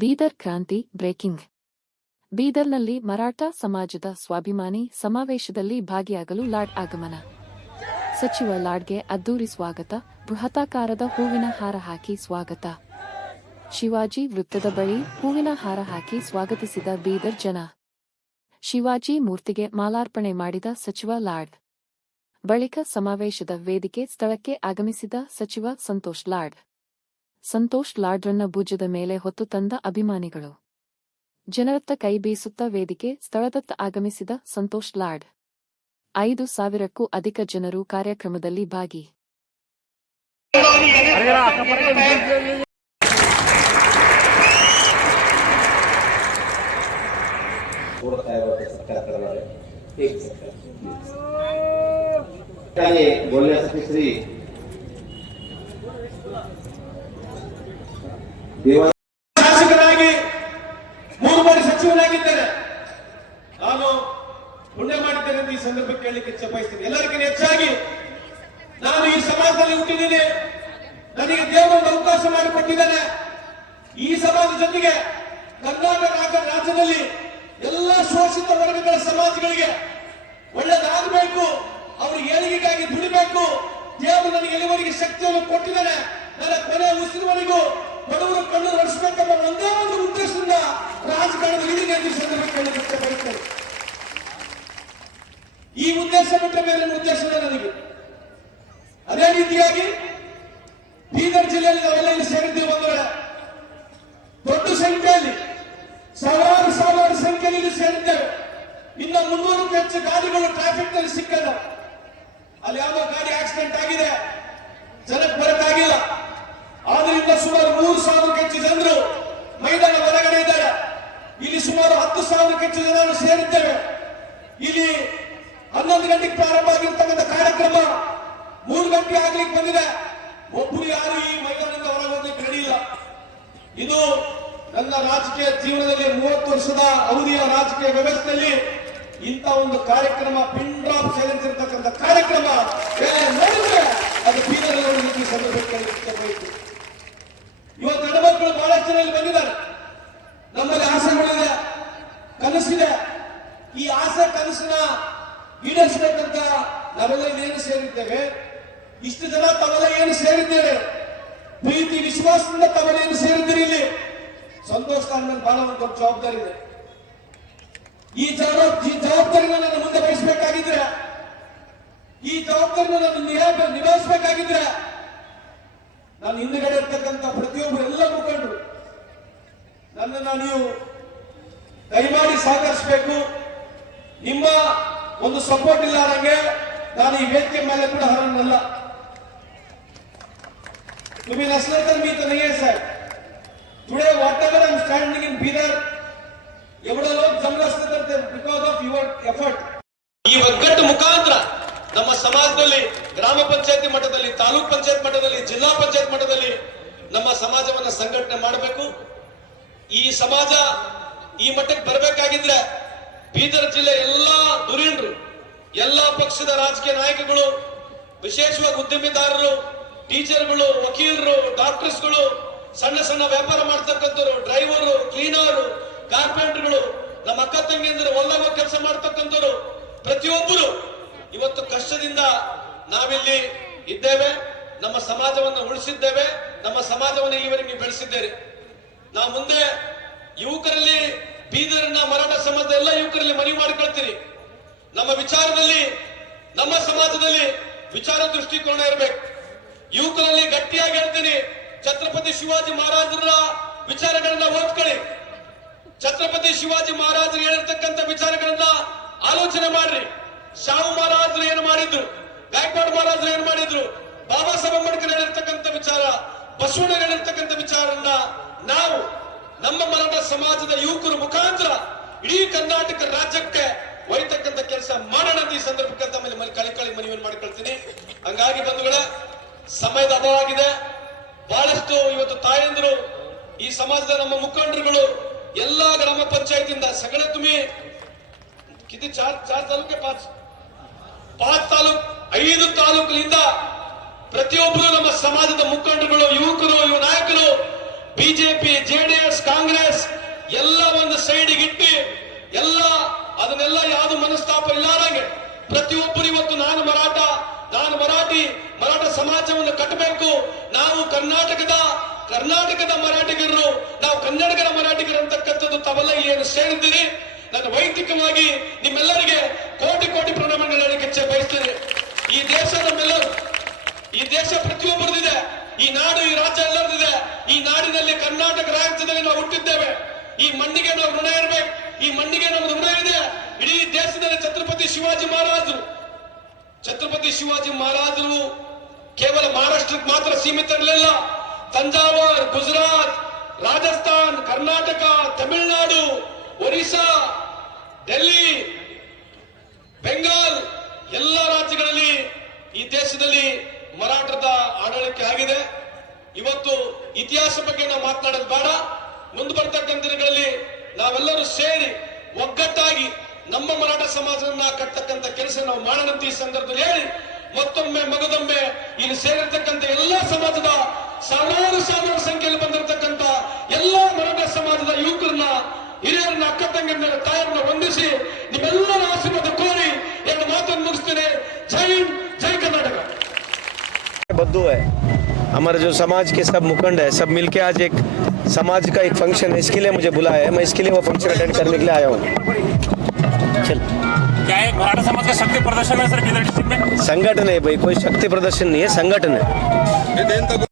ಬೀದರ್ ಕ್ರಾಂತಿ ಬ್ರೇಕಿಂಗ್. ಬೀದರ್ನಲ್ಲಿ ಮರಾಠ ಸಮಾಜದ ಸ್ವಾಭಿಮಾನಿ ಸಮಾವೇಶದಲ್ಲಿ ಭಾಗಿಯಾಗಲು ಲಾಡ್ ಆಗಮನ. ಸಚಿವ ಲಾಡ್ಗೆ ಅದ್ದೂರಿ ಸ್ವಾಗತ, ಬೃಹತಾಕಾರದ ಹೂವಿನ ಹಾರ ಹಾಕಿ ಸ್ವಾಗತ. ಶಿವಾಜಿ ವೃತ್ತದ ಬಳಿ ಹೂವಿನ ಹಾರ ಹಾಕಿ ಸ್ವಾಗತಿಸಿದ ಬೀದರ್ ಜನ. ಶಿವಾಜಿ ಮೂರ್ತಿಗೆ ಮಾಲಾರ್ಪಣೆ ಮಾಡಿದ ಸಚಿವ ಲಾಡ್ ಬಳಿಕ ಸಮಾವೇಶದ ವೇದಿಕೆ ಸ್ಥಳಕ್ಕೆ ಆಗಮಿಸಿದ ಸಚಿವ ಸಂತೋಷ್ ಲಾಡ್ ಸಂತೋಷ್ ಲಾಡ್ರನ್ನ ಭುಜದ ಮೇಲೆ ಹೊತ್ತು ತಂದ ಅಭಿಮಾನಿಗಳು ಜನರತ್ತ ಕೈ ಬೀಸುತ್ತಾ ವೇದಿಕೆ ಸ್ಥಳದತ್ತ ಆಗಮಿಸಿದ ಸಂತೋಷ್ ಲಾಡ್ ಐದು ಸಾವಿರಕ್ಕೂ ಅಧಿಕ ಜನರು ಕಾರ್ಯಕ್ರಮದಲ್ಲಿ ಭಾಗಿ पूर्ण साहेबांचे ಶಾಸಕರಾಗಿ ಮೂರು ಬಾರಿ ಸಚಿವನಾಗಿದ್ದೇನೆ. ನಾನು ಪುಣ್ಯ ಮಾಡಿದ್ದೇನೆ ಈ ಸಂದರ್ಭಕ್ಕೆ ಕೇಳಲಿಕ್ಕೆ ಇಚ್ಛೆ ಬಯಸ್ತೀನಿ ಎಲ್ಲರಿಗಿಂತ ಹೆಚ್ಚಾಗಿ ನಾನು ಈ ಸಮಾಜದಲ್ಲಿ ಹುಟ್ಟಿದ್ದೀನಿ. ನನಗೆ ದೇವರೊಂದು ಅವಕಾಶ ಮಾಡಿಕೊಟ್ಟಿದ್ದೇನೆ. ಈ ಸಮಾಜದ ಜೊತೆಗೆ ಕರ್ನಾಟಕ ರಾಜ್ಯ- ರಾಜ್ಯದಲ್ಲಿ ಎಲ್ಲ ಶೋಷಿತ ವರ್ಗಗಳ ಸಮಾಜಗಳಿಗೆ ಒಳ್ಳೆದಾಗಬೇಕು. ಅವರು ಏಳಿಗೆಗಾಗಿ ದುಡಿಬೇಕು. ದೇವರು ನನಗೆ ಎಲ್ಲಿವರೆಗೆ ಶಕ್ತಿಯನ್ನು ಕೊಟ್ಟಿದ್ದಾನೆ. ನನ್ನ ಕೊನೆ ಉಸಿರುವರೆಗೂ ನಡೆಸಬೇಕೆಂಬ ಒಂದೇ ಒಂದು ಉದ್ದೇಶದಿಂದ ರಾಜಕಾರಣದಲ್ಲಿ ಈ ಉದ್ದೇಶ ಬಿಟ್ಟರೆ ಬೇರೆ ಉದ್ದೇಶ ನನಗೆ. ಅದೇ ರೀತಿಯಾಗಿ ಬೀದರ್ ಜಿಲ್ಲೆಯಲ್ಲಿ ನಾವೆಲ್ಲ ಇಲ್ಲಿ ಸೇರಿದ್ದೀವಿ ವೇಳೆ ದೊಡ್ಡ ಸಂಖ್ಯೆಯಲ್ಲಿ, ಸಾವಿರಾರು ಸಾವಿರಾರು ಸಂಖ್ಯೆಯಲ್ಲಿ ಸೇರಿದ್ದೇವೆ. ಇನ್ನ ಮುನ್ನೂರಕ್ಕೂ ಹೆಚ್ಚು ಗಾಡಿಗಳು ಟ್ರಾಫಿಕ್ನಲ್ಲಿ ಸಿಕ್ಕದ. ಅಲ್ಲಿ ಯಾವುದೋ ಗಾಡಿ ಆಕ್ಸಿಡೆಂಟ್ ಆಗಿದೆ. ಜನಕ್ಕೆ ಬರಕ್ಕಾಗಿಲ್ಲ. ಆದ್ರಿಂದ ಸುಮಾರು ಮೂರು ಸಾವಿರಕ್ಕೆ ಹೆಚ್ಚು ಜನರು ಮೈದಾನ ಹೊರಗಡೆ ಇದ್ದಾರೆ. ಇಲ್ಲಿ ಸುಮಾರು ಹತ್ತು ಸಾವಿರಕ್ಕೆ ಹೆಚ್ಚು ಜನರು ಸೇರಿದ್ದೇವೆ. ಇಲ್ಲಿ ಹನ್ನೊಂದು ಗಂಟೆಗೆ ಪ್ರಾರಂಭ ಆಗಿರ್ತಕ್ಕಂಥ ಕಾರ್ಯಕ್ರಮ ಮೂರು ಗಂಟೆ ಆಗ್ಲಿಕ್ಕೆ ಬಂದಿದೆ. ಒಬ್ಬರು ಯಾರು ಈ ಮೈದಾನದಿಂದ ಹೊರಗೆ ಹೋಗ್ಲಿಕ್ಕೆ ಇದು ನನ್ನ ರಾಜಕೀಯ ಜೀವನದಲ್ಲಿ ಮೂವತ್ತು ವರ್ಷದ ಅವಧಿಯ ರಾಜಕೀಯ ವ್ಯವಸ್ಥೆಯಲ್ಲಿ ಇಂಥ ಒಂದು ಕಾರ್ಯಕ್ರಮ ಪಿನ್ ಡ್ರಾಪ್ ಸೇರಿಸಿರ್ತಕ್ಕಂಥ ಕಾರ್ಯಕ್ರಮ ಅದು ಬೀದರ್ ಸಂದರ್ಭಕ್ಕೆ. ಇವತ್ತು ಹೆಣ್ಮಕ್ಳು ಬಹಳಷ್ಟು ಜನ ಬಂದಿದ್ದಾರೆ. ನಮ್ಮಲ್ಲಿ ಆಸೆಗಳಿದೆ, ಕನಸಿದೆ. ಈ ಆಸೆ, ಕನಸಿನ ಈಡೇರಿಸಬೇಕಂತ ನಾವೆಲ್ಲ ಏನು ಸೇರಿದ್ದೇವೆ? ಇಷ್ಟು ಜನ ತಾವೆಲ್ಲ ಏನು ಸೇರಿದ್ದೇವೆ? ಪ್ರೀತಿ, ವಿಶ್ವಾಸದಿಂದ ತಾವೆಲ್ಲ ಏನು ಸೇರಿದ್ದೀರಿ ಇಲ್ಲಿ? ಸಂತೋಷ ಮೇಲೆ ಬಹಳ ಒಂದು ದೊಡ್ಡ ಜವಾಬ್ದಾರಿ ಇದೆ. ಈ ಈ ಜವಾಬ್ದಾರಿನ ನನ್ನ ಮುಂದೆ ವಹಿಸಬೇಕಾಗಿದ್ರೆ ಈ ಜವಾಬ್ದಾರಿನ ನಾನು ನಿಭಾ- ನಿಭಾಯಿಸಬೇಕಾಗಿದ್ರೆ ನಾನು ಹಿಂದುಗಡೆ ಇರ್ತಕ್ಕಂಥ ಪ್ರತಿಯೊಬ್ಬರು ಎಲ್ಲ ಮುಖಂಡರು ನನ್ನನ್ನು ನೀವು ದಯಮಾಡಿ ಸಹಕರಿಸಬೇಕು ನಿಮ್ಮ ಒಂದು ಸಪೋರ್ಟ್ ಇಲ್ಲ ನನಗೆ ನಾನು ಈ ವೇದಿಕೆ ಮೇಲೆ ಕೂಡ ಹರನಲ್ಲ तुम्ही नसलं तर मी तर नाही आहे साहेब today whatever I am standing in Bidar एवढं लोक जमलं असतं तर ते बिकॉज ಆಫ್ ಯುವರ್ ಎಫರ್ಟ್ ಈ ಒಗ್ಗಟ್ಟು ಮುಖಾಂತರ ನಮ್ಮ ಸಮಾಜದಲ್ಲಿ ಗ್ರಾಮ ಪಂಚಾಯತಿ ಮಟ್ಟದಲ್ಲಿ, ತಾಲೂಕ್ ಪಂಚಾಯತ್ ಮಟ್ಟದಲ್ಲಿ, ಜಿಲ್ಲಾ ಪಂಚಾಯತ್ ಮಟ್ಟದಲ್ಲಿ ನಮ್ಮ ಸಮಾಜವನ್ನ ಸಂಘಟನೆ ಮಾಡಬೇಕು. ಈ ಸಮಾಜ ಈ ಮಟ್ಟಕ್ಕೆ ಬರಬೇಕಾಗಿದ್ರೆ ಬೀದರ್ ಜಿಲ್ಲೆ ಎಲ್ಲಾ ಧುರೀಣರು ಎಲ್ಲಾ ಪಕ್ಷದ ರಾಜಕೀಯ ನಾಯಕಗಳು, ವಿಶೇಷವಾಗಿ ಉದ್ಯಮಿದಾರರು, ಟೀಚರ್ಗಳು, ವಕೀಲರು, ಡಾಕ್ಟರ್ಸ್ಗಳು, ಸಣ್ಣ ಸಣ್ಣ ವ್ಯಾಪಾರ ಮಾಡ್ತಕ್ಕಂಥವ್ರು ಡ್ರೈವರು ಕ್ಲೀನರು, ಕಾರ್ಪೆಂಟರ್ಗಳು, ನಮ್ಮ ಅಕ್ಕ ತಂಗಿಯಂದ್ರೆ ಒಳ್ಳೆ ಕೆಲಸ ಮಾಡ್ತಕ್ಕಂಥವ್ರು, ಪ್ರತಿಯೊಬ್ಬರು ಇವತ್ತು ಕಷ್ಟದಿಂದ ನಾವಿಲ್ಲಿ ಇದ್ದೇವೆ, ನಮ್ಮ ಸಮಾಜವನ್ನು ಉಳಿಸಿದ್ದೇವೆ, ನಮ್ಮ ಸಮಾಜವನ್ನು ಇಲ್ಲಿವರೆಗೆ ಬೆಳೆಸಿದ್ದೇವೆ. ನಾವು ಮುಂದೆ ಯುವಕರಲ್ಲಿ ಬೀದರನ್ನ ಮರಾಠ ಸಮಾಜದ ಎಲ್ಲ ಯುವಕರಲ್ಲಿ ಮನವಿ ಮಾಡಿಕೊಳ್ತೀನಿ. ನಮ್ಮ ವಿಚಾರದಲ್ಲಿ, ನಮ್ಮ ಸಮಾಜದಲ್ಲಿ ವಿಚಾರ ದೃಷ್ಟಿಕೋನ ಇರಬೇಕು. ಯುವಕರಲ್ಲಿ ಗಟ್ಟಿಯಾಗಿ ಹೇಳ್ತೀನಿ, ಛತ್ರಪತಿ ಶಿವಾಜಿ ಮಹಾರಾಜರ ವಿಚಾರಗಳನ್ನ ಓದ್ಕೊಳ್ಳಿ. ಛತ್ರಪತಿ ಶಿವಾಜಿ ಮಹಾರಾಜರು ಹೇಳಿರ್ತಕ್ಕಂಥ ವಿಚಾರಗಳನ್ನ ಆಲೋಚನೆ ಮಾಡ್ರಿ. ಶಾಹು ಮಹಾರಾಜರು ಏನು ಮಾಡಿದ್ರು? ಗಾಯಕ್ವಾಡ್ ಮಹಾರಾಜರು ಏನು ಮಾಡಿದ್ರು? ಬಾಬಾ ಸಾಹೇಬ್ ಅಂಬೇಡ್ಕರ್ ಹೇಳಿರ್ತಕ್ಕಂಥ ವಿಚಾರ, ಬಸವಣ್ಣ ಹೇಳಿರ್ತಕ್ಕಂಥ ವಿಚಾರನ್ನ ನಾವು ನಮ್ಮ ಮರಾಠ ಸಮಾಜದ ಯುವಕರ ಮುಖಾಂತರ ಇಡೀ ಕರ್ನಾಟಕ ರಾಜ್ಯಕ್ಕೆ ಒಯ್ತಕ್ಕಂಥ ಕೆಲಸ ಮಾಡೋಣ ಅಂತ ಈ ಸಂದರ್ಭಕ್ಕೆ ತಮ್ಮಲ್ಲಿ ಮನೆ ಕಳಿ ಕಳಿ ಮನವಿಯನ್ನು ಮಾಡಿಕೊಳ್ತೀನಿ. ಹಂಗಾಗಿ ಬಂಧುಗಳ, ಸಮಯದ ಅಭಾವಾಗಿದೆ ಬಹಳಷ್ಟು ಇವತ್ತು ತಾಯಂದಿರು, ಈ ಸಮಾಜದ ನಮ್ಮ ಮುಖಂಡರುಗಳು, ಎಲ್ಲಾ ಗ್ರಾಮ ಪಂಚಾಯತಿಂದ ಸಗಣ ತುಮಿ ಕಿತಿ ಚಾರ್ ಚಾರ್ ತಾಲೂಕೆ ತಾಲೂಕ್ ಐದು ತಾಲೂಕಿನಿಂದ ಪ್ರತಿಯೊಬ್ಬರು ನಮ್ಮ ಸಮಾಜದ ಮುಖಂಡರುಗಳು, ಯುವಕರು, ಯುವ ನಾಯಕರು, ಬಿಜೆಪಿ, ಜೆಡಿಎಸ್, ಕಾಂಗ್ರೆಸ್, ಎಲ್ಲ ಒಂದು ಇಟ್ಟು ಎಲ್ಲ ಅದನ್ನೆಲ್ಲ ಯಾವ್ದು ಮನಸ್ತಾಪ ಇಲ್ಲಾರಂಗೆ ಪ್ರತಿಯೊಬ್ಬರು ಇವತ್ತು ನಾನು ಮರಾಠ, ನಾನು ಮರಾಠಿ, ಮರಾಠ ಸಮಾಜವನ್ನು ಕಟ್ಟಬೇಕು. ನಾವು ಕರ್ನಾಟಕದ ಕರ್ನಾಟಕದ ಮರಾಠಿಗರು, ನಾವು ಕನ್ನಡಿಗರ ಮರಾಠಿಗರು ಅಂತಕ್ಕಂಥದ್ದು ತಾವೆಲ್ಲ ಏನು ಸೇರಿದ್ದೀರಿ. ನಾನು ವೈಯಕ್ತಿಕವಾಗಿ ನಿಮ್ಮೆಲ್ಲರಿಗೆ ಕೋಟಿ ಕೋಟಿ ಪ್ರಣಾಮಗಳನ್ನು ಬಯಸ್ತೇನೆ. ಈ ದೇಶ ನಮ್ಮೆಲ್ಲರೂ ಈ ದೇಶ ಪ್ರತಿಯೊಬ್ಬರದಿದೆ. ಈ ನಾಡು, ಈ ರಾಜ್ಯ ಎಲ್ಲರದಿದೆ. ಈ ನಾಡಿನಲ್ಲಿ ಕರ್ನಾಟಕ ರಾಜ್ಯದಲ್ಲಿ ನಾವು ಹುಟ್ಟಿದ್ದೇವೆ. ಈ ಮಣ್ಣಿಗೆ ನಾವು ಋಣ ಇರಬೇಕು. ಈ ಮಣ್ಣಿಗೆ ನಮ್ದು ಋಣ ಇದೆ. ಇಡೀ ದೇಶದಲ್ಲಿ ಛತ್ರಪತಿ ಶಿವಾಜಿ ಮಹಾರಾಜರು, ಛತ್ರಪತಿ ಶಿವಾಜಿ ಮಹಾರಾಜರು ಕೇವಲ ಮಹಾರಾಷ್ಟ್ರಕ್ಕೆ ಮಾತ್ರ ಸೀಮಿತ ಇರಲಿಲ್ಲ. ತಂಜಾವೂರ್, ಗುಜರಾತ್, ರಾಜಸ್ಥಾನ್, ಕರ್ನಾಟಕ, ತಮಿಳುನಾಡು, ಒರಿಸ್ಸಾ ಡೆಲ್ಲಿ ಬೆಂಗಾಲ್ ಎಲ್ಲ ರಾಜ್ಯಗಳಲ್ಲಿ ಈ ದೇಶದಲ್ಲಿ ಮರಾಠದ ಆಡಳಿತ ಆಗಿದೆ. ಇವತ್ತು ಇತಿಹಾಸ ಬಗ್ಗೆ ನಾವು ಮಾತನಾಡೋದು ಬೇಡ. ಮುಂದೆ ಬರ್ತಕ್ಕಂಥ ದಿನಗಳಲ್ಲಿ ನಾವೆಲ್ಲರೂ ಸೇರಿ ಒಗ್ಗಟ್ಟಾಗಿ ನಮ್ಮ ಮರಾಠ ಸಮಾಜವನ್ನ ಕಟ್ಟತಕ್ಕಂಥ ಕೆಲಸ ನಾವು ಮಾಡೋಣ ಅಂತ ಈ ಸಂದರ್ಭದಲ್ಲಿ ಹೇಳಿ, ಮತ್ತೊಮ್ಮೆ ಮಗದೊಮ್ಮೆ ಇಲ್ಲಿ ಸೇರಿರ್ತಕ್ಕಂಥ ಎಲ್ಲಾ ಸಮಾಜದ ಸಾವಿರಾರು ಸಾವಿರ ಸಂಖ್ಯೆಯಲ್ಲಿ ಬಂದಿರತಕ್ಕಂಥ ಎಲ್ಲಾ ಮರಾಠ ಸಮಾಜದ ಯುವಕರನ್ನ, ಹಿರಿಯರನ್ನ ಅಕ್ಕ ತಂಗಿಯರನ್ನ ತಾಯರನ್ನ ವಂದಿಸಿ ನಿಮ್ಮೆಲ್ಲರ बद्दू है। हमारे जो समाज के सब मुखंड है सब मिलके आज एक समाज का एक फ़ंक्शन है इसके लिए मुझे बुलाया है। मैं इसके लिए वो फ़ंक्शन अटेंड करने के लिए आया हूँ। चल। क्या एक मराठा समाज का शक्ति प्रदर्शन है सर डिस्ट्रिक्ट में? संगठन है भाई कोई शक्ति प्रदर्शन नहीं है संगठन है।